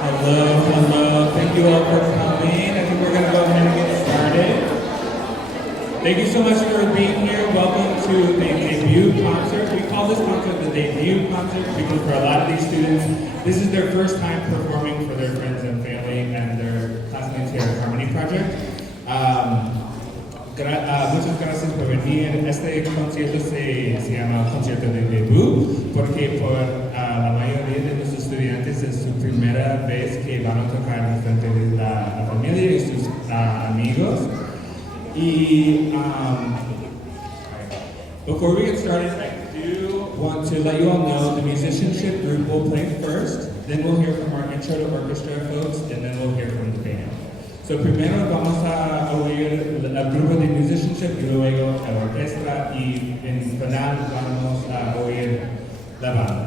Hello, hello. Thank you all for coming. I think we're going to go ahead and get started. Thank you so much for being here. Welcome to the debut concert. We call this concert the debut concert because for a lot of these students, this is their first time performing for their friends and family and their classmates here at Harmony Project. Muchas gracias por venir. Este concierto se llama concierto de debut porque por la mayoría de los estudiantes es su primera vez que van a tocar en frente de la familia y sus amigos. Y before we get started, I do want to let you all know the musicianship group will play first, then we'll hear from our intro to orchestra folks, and then we'll hear from the band. So primero vamos a oír el grupo de musicianship y luego la orquesta y en final vamos a oír la banda.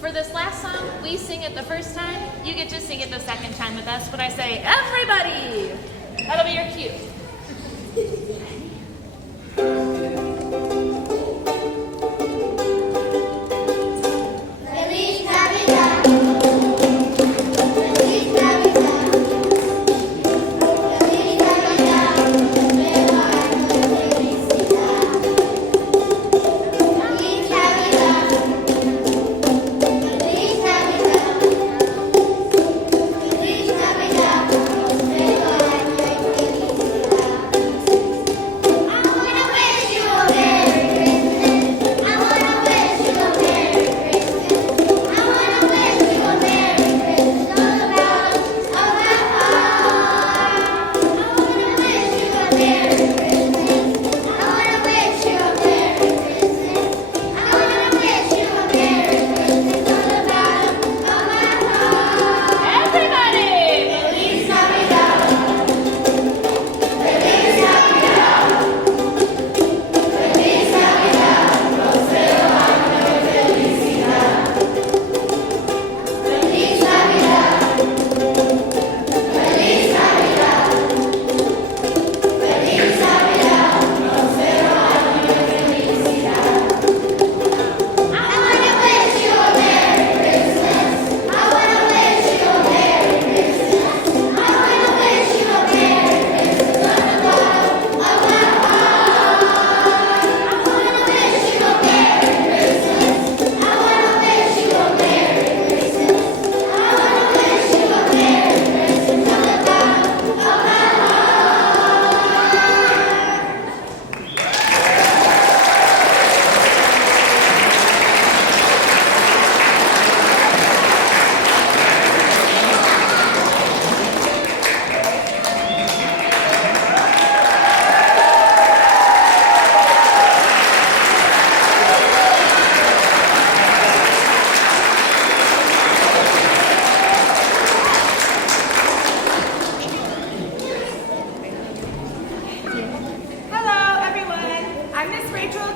For this last song, we sing it the first time. You get to sing it the second time with us when I say, everybody! That'll be your cue.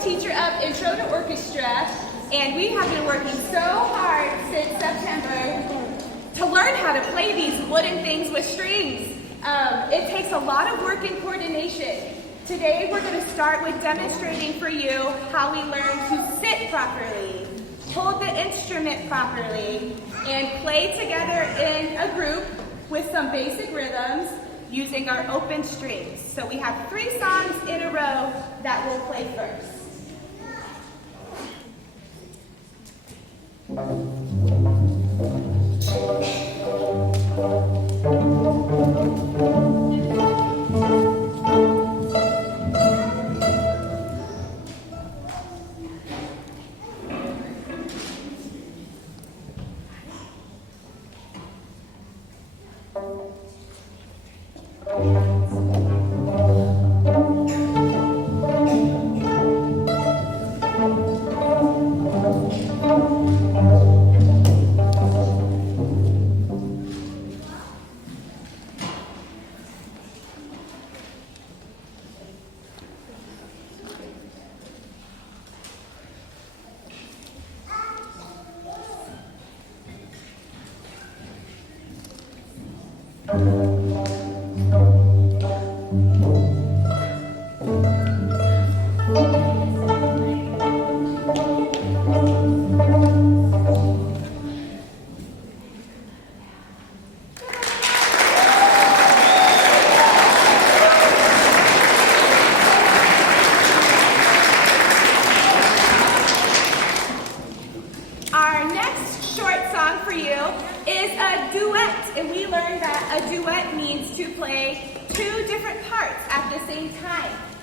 teacher of Intro to Orchestra, and we have been working so hard since September to learn how to play these wooden things with strings. It takes a lot of work and coordination. Today we're going to start with demonstrating for you how we learn to sit properly, hold the instrument properly, and play together in a group with some basic rhythms using our open strings. So we have 3 songs in a row that we'll play first.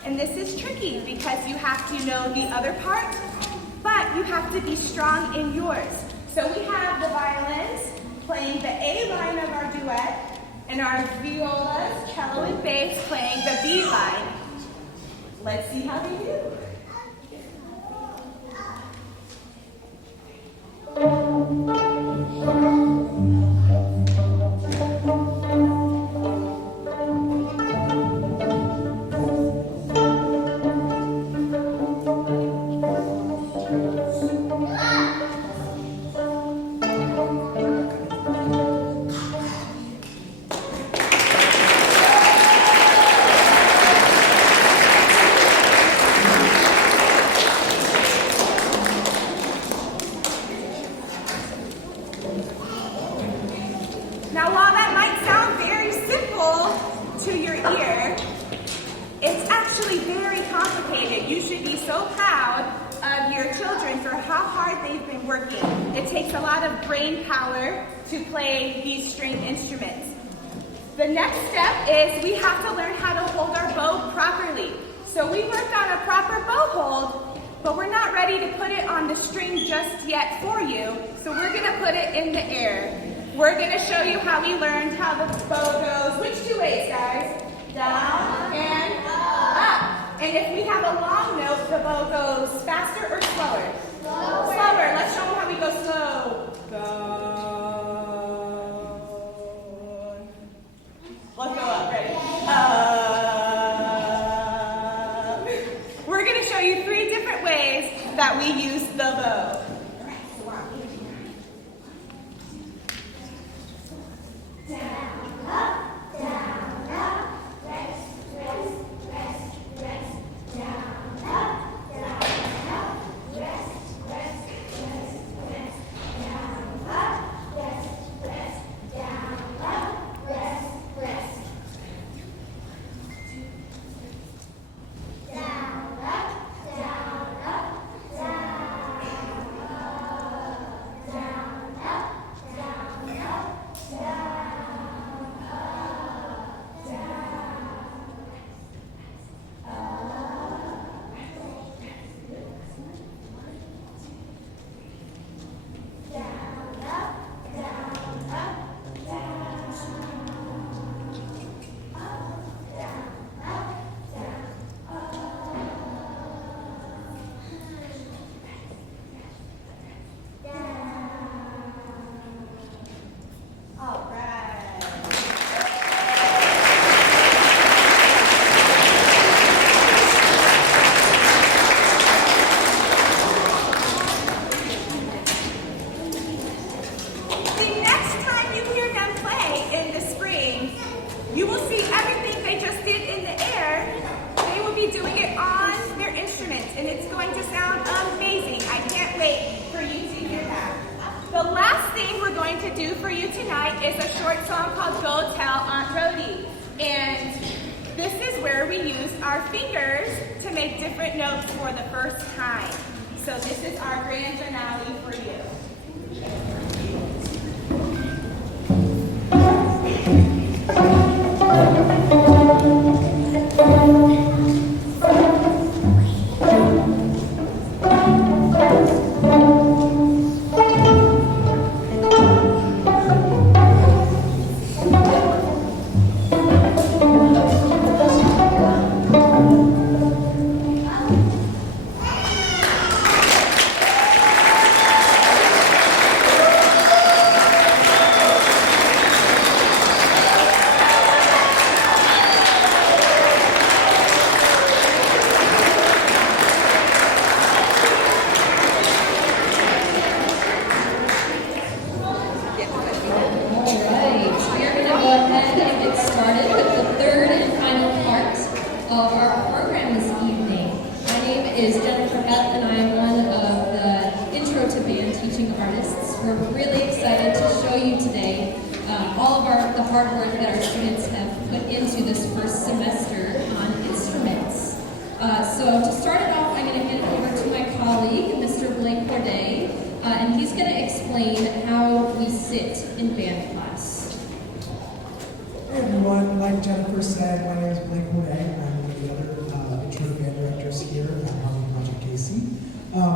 And this is tricky because you have to know the other part, but you have to be strong in yours. So we have the violins playing the A line of our duet, and our violas, cello, and bass playing the B line. Let's see how they do. Now, while that might sound very simple to your ear, it's actually very complicated. You should be so proud of your children for how hard they've been working. It takes a lot of brain power to play these string instruments. The next step is we have to learn how to hold our bow properly. So we worked on a proper bow hold, but we're not ready to put it on the string just yet for you. So we're gonna put it in the air. We're gonna show you how we learned how the bow goes. Which two ways, guys? Down and up. And if we have a long note, the bow goes faster or slower? Slower. Let's show them how we go slow. Go. Let's go up. Ready? We're going to show you 3 different ways that we use the bow.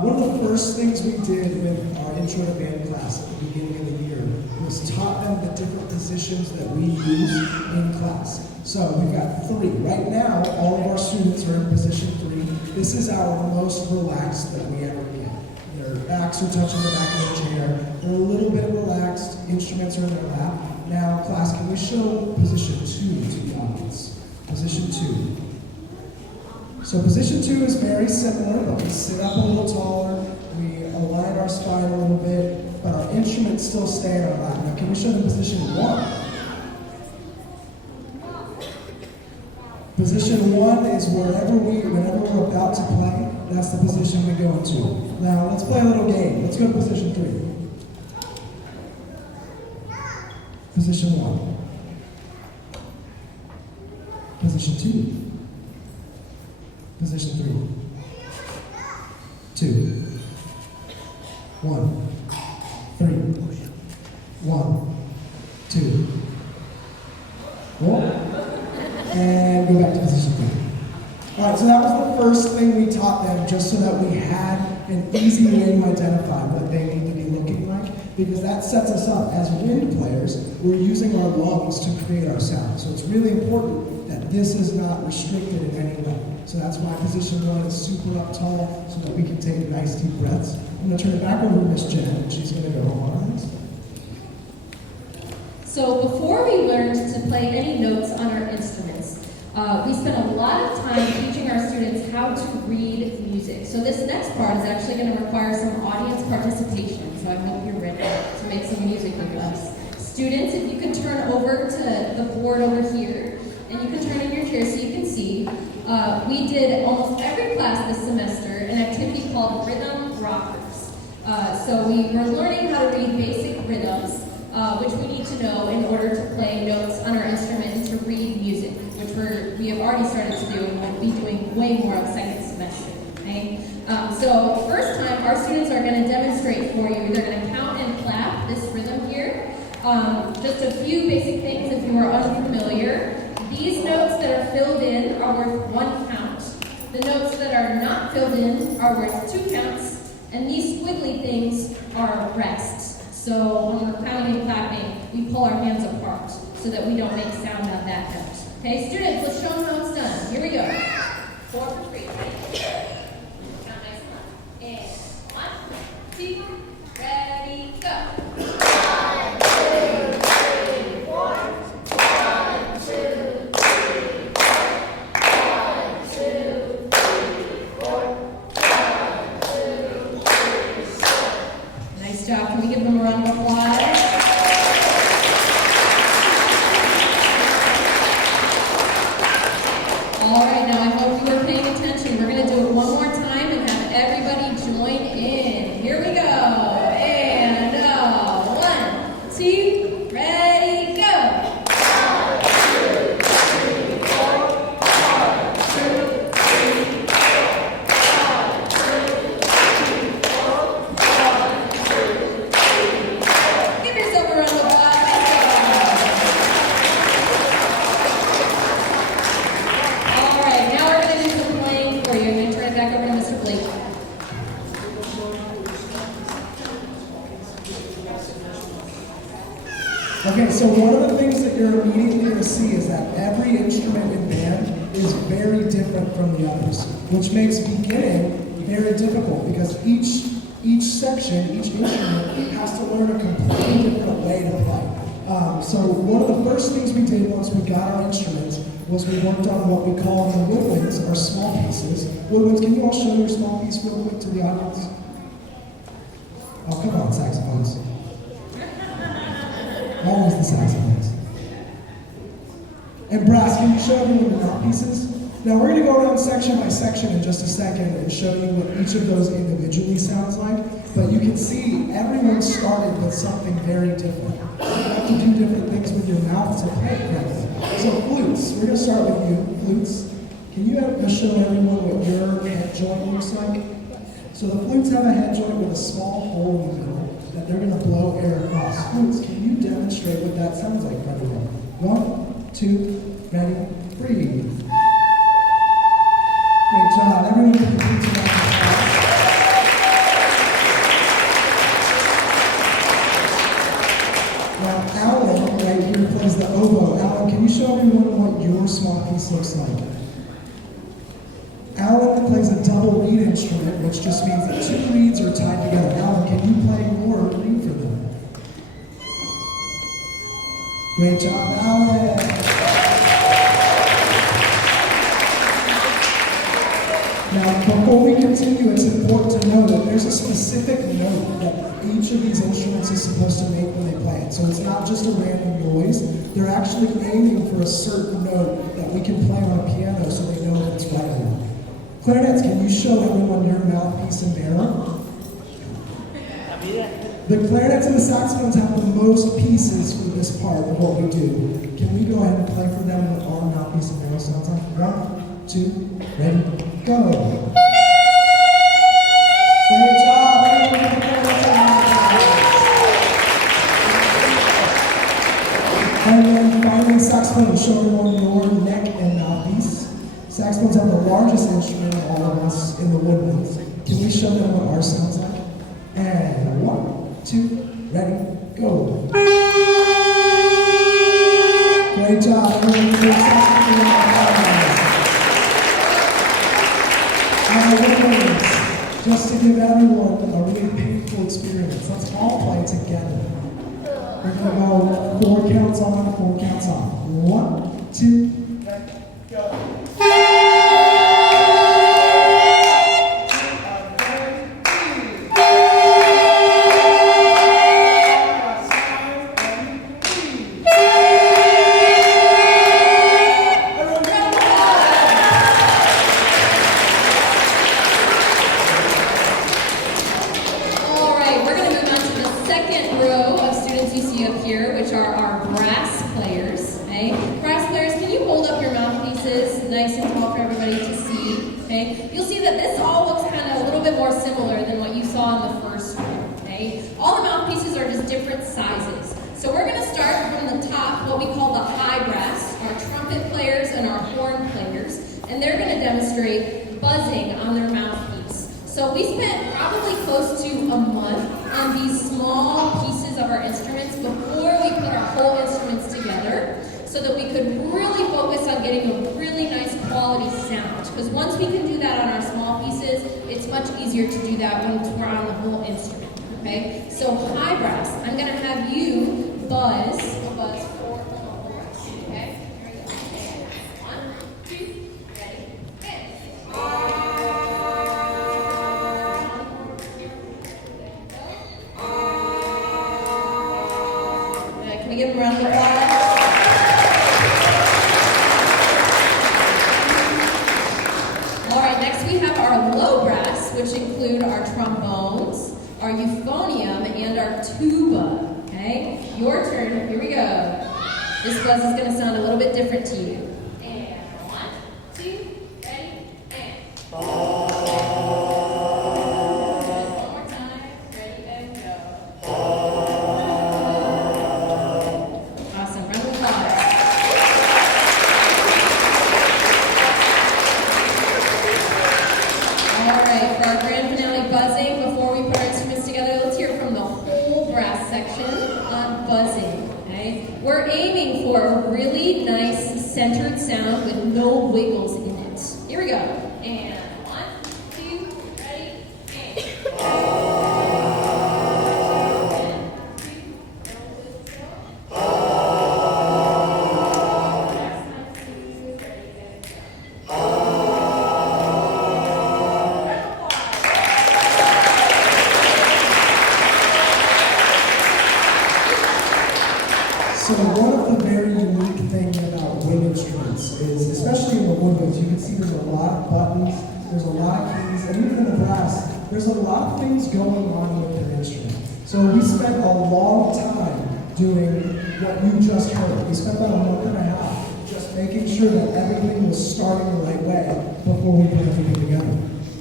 One of the first things we did with our intro to band class at the beginning of the year was taught them the different positions that we use in class. So we've got 3. Right now, all of our students are in position 3. This is our most relaxed that we ever get. Their backs are touching the back of the chair. They're a little bit relaxed. Instruments are in their lap. Now, class, can we show position 2 to the audience? Position 2. So position 2 is very similar, but we sit up a little taller, we align our spine a little bit, but our instruments still stay in our lap. Now can we show them position 1? Position 1 is whenever we're about to play, that's the position we go into. Now let's play a little game. Let's go to position 3. Position 1. Position 2. Position 3. 2. 1. 3. 1. 2. 1. And go back to position 3. Alright, so that was the first thing we taught them, just so that we had an easy way to identify what they need to be looking like, because that sets us up. As wind players, we're using our lungs to create our sound. So it's really important that this is not restricted in any way. So that's why position 1 is super up tall, so that we can take nice deep breaths. I'm going to turn it back over to Miss Jen, and she's going to go on our next. So before we learned to play any notes on our instruments, we spent a lot of time teaching our students how to read music. So this next part is actually going to require some audience participation, so I hope you're ready to make some music with us. Students, if you could turn over to the board over here, and you can turn in your chair so you can see, we did almost every class this semester an activity called Rhythm Rockers. So we were learning how to read basic rhythms, which we need to know in order to play notes on our instrument and to read music, which we have already started to do and will be doing way more of second semester. Okay? So first time, our students are going to demonstrate for you. They're going to count and clap this rhythm here. Just a few basic things if you are unfamiliar. These notes that are filled in are worth 1 count. The notes that are not filled in are worth 2 counts. And these squiggly things are rests. So when we're counting and clapping, we pull our hands apart so that we don't make sound on that note. Okay, students, let's show them how it's done. Here we go. 4 for 3. Count nice and loud. And 1, 2, ready, go. 1, 2, 3, 4. 1, 2, 3, 4. 1, 2, 3, 4. 1, 2, 3, 4. Nice job. Can we give them a round of applause? All right, now I hope you were paying attention. We're going to do it one more time and have everybody join in. Here we go. And 1, 2, ready, go. 1, 2, 3, 4. 1, 2, 3, 4. 1, 2, 3, 4. 1, 2, 3, 4. Give yourself a round of applause. Nice job. All right, now we're going to do some playing for you. I'm going to turn it back over to Mr. Blake. Okay, so one of the things that you're immediately going to see is that every instrument in band is very different from the others, which makes beginning very difficult because each section, each instrument has to learn a completely different way to play. So one of the first things we did once we got our instruments was we worked on what we call the woodwinds, our small pieces. Woodwinds, can you all show your small piece real quick to the audience? Oh, come on, saxophones. Always the saxophones. And brass, can you show everyone the mouthpieces? Now we're going to go around section by section in just a second and show you what each of those individually sounds like. But you can see everyone started with something very different. You have to do different things with your mouth to play correctly. So flutes, we're going to start with you. Flutes, can you show everyone what your head joint looks like? So the flutes have a head joint with a small hole in the middle that they're going to blow air across. Flutes, can you demonstrate what that sounds like for everyone? 1, 2, ready, breathe. Great job. Everyone get the flutes around the class. Now, Alan, right here, plays the oboe. Alan, can you show everyone what your small piece looks like? Alan plays a double reed instrument, which just means that 2 reeds are tied together. Alan, can you play your reed for them? Great job, Alan. Now, before we continue, it's important to know that there's a specific note that each of these instruments is supposed to make when they play it. So it's not just a random noise. They're actually aiming for a certain note that we can play on a piano so they know if it's right or not. Clarinets, can you show everyone your mouthpiece and barrel? The clarinets and the saxophones have the most pieces for this part of what we do. Can we go ahead and play for them with all mouthpiece and narrow sound time? 1, 2, ready, go. Great job, everyone. And then finally, saxophone, show everyone your neck and mouthpiece. Saxophones have the largest instrument of all of us in the woodwinds. Can we show them what ours sounds like? And 1, 2, ready, go. Great job, everyone. Great saxophone. Woodwinds, just to give everyone a really painful experience, let's all play together. We're going to go 4 counts on, 4 counts off. 1, 2, go. So one of the very unique things about wind instruments is, especially in the woodwinds, you can see there's a lot of buttons, there's a lot of keys, and even in the brass, there's a lot of things going on with an instrument. So we spent a long time doing what you just heard. We spent about a month and a half just making sure that everything was starting the right way before we put everything together.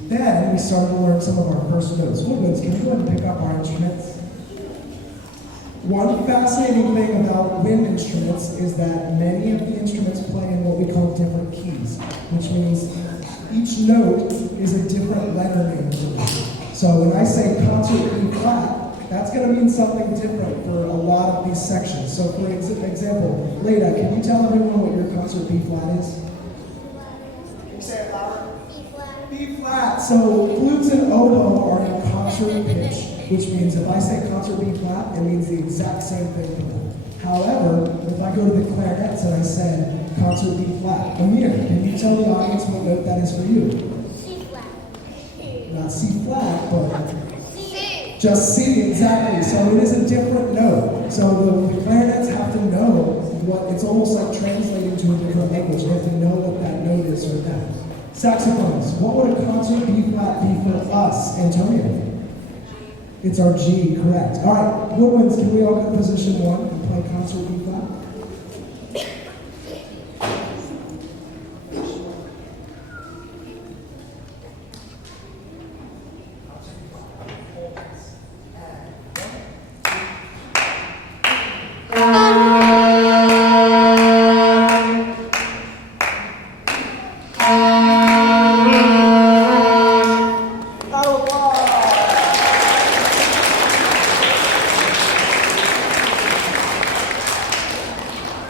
Then we started to learn some of our first notes. Woodwinds, can you go ahead and pick up our instruments? One fascinating thing about wind instruments is that many of the instruments play in what we call different keys, which means each note is a different letter name. So when I say concert B flat, that's going to mean something different for a lot of these sections. So for example, Leda, can you tell everyone what your concert B flat is? Can you say it louder? B flat. B flat. So flutes and oboe are in concert pitch, which means if I say concert B flat, it means the exact same thing for them. However, if I go to the clarinets and I said concert B flat, Amir, can you tell the audience what note that is for you? C flat. Not C flat, but C. just C, exactly. So it is a different note. So the clarinets have to know what, it's almost like translating to a different language. They have to know what that note is for them. Saxophones, what would a concert B flat be for us, Antonio? It's our G, correct. All right, woodwinds, can we all go to position 1 and play concert B flat?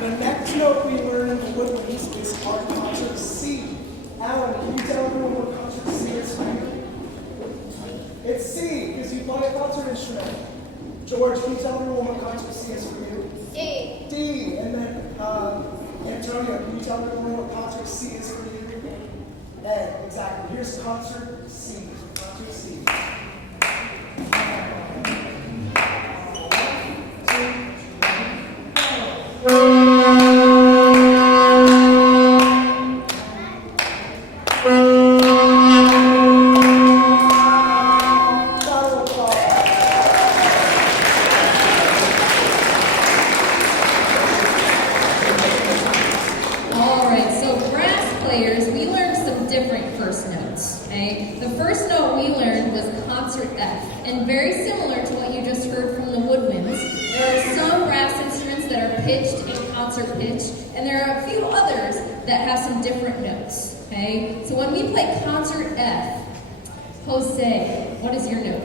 The next note we learn in the woodwinds is our concert C. Alan, can you tell everyone what concert C is for you? It's C, because you play a concert instrument. George, can you tell everyone what concert C is for you? D. D. And then Antonio, can you tell everyone what concert C is for you? Ed, exactly. Here's concert C. Concert C. All right, so brass players, we learned some different first notes, okay? The first note we learned was concert F, and very similar to what you just heard from the woodwinds, there are some brass instruments that are pitched in concert pitch, and there are a few others that have some different notes, okay? So when we play concert F, Jose, what is your note?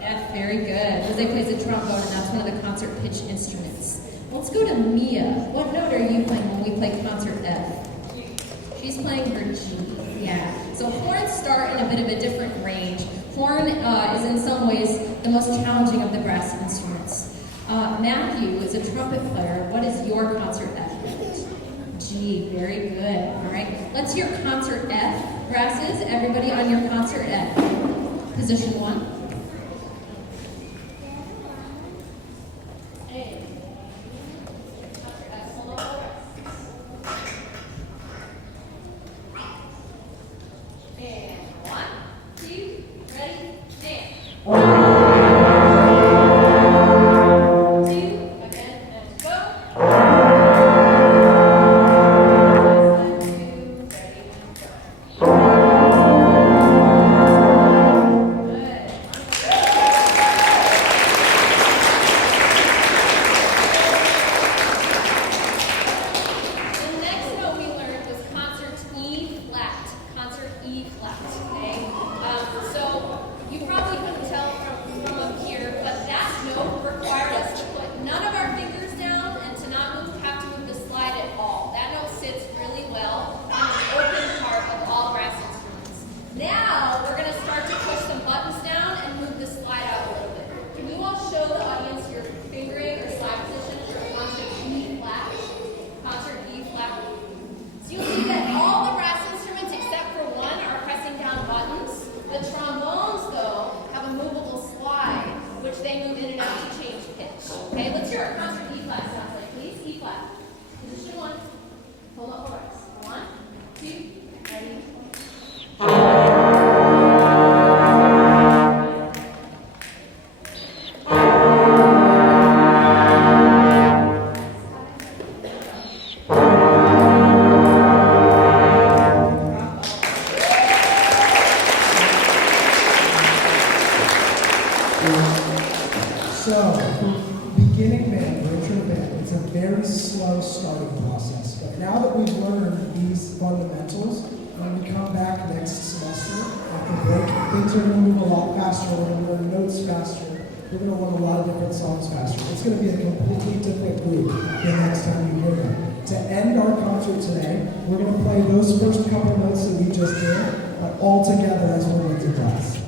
F, very good. Jose plays the trombone, and that's one of the concert pitch instruments. Let's go to Mia. What note are you playing when we play concert F? She's playing her G. Yeah. So horns start in a bit of a different range. Horn is in some ways the most challenging of the brass instruments. Matthew is a trumpet player. What is your concert F note? G. Very good. All right. Let's hear concert F. Brasses, everybody on your concert F. Position 1. So, beginning band, or intro band, it's a very slow starting process. But now that we've learned these fundamentals, when we come back next semester, after break, things are going to move a lot faster. We're going to learn notes faster. We're going to learn a lot of different songs faster. It's going to be a completely different group the next time you hear them. To end our concert today, we're going to play those first couple notes that we just did, but all together as one with the brass.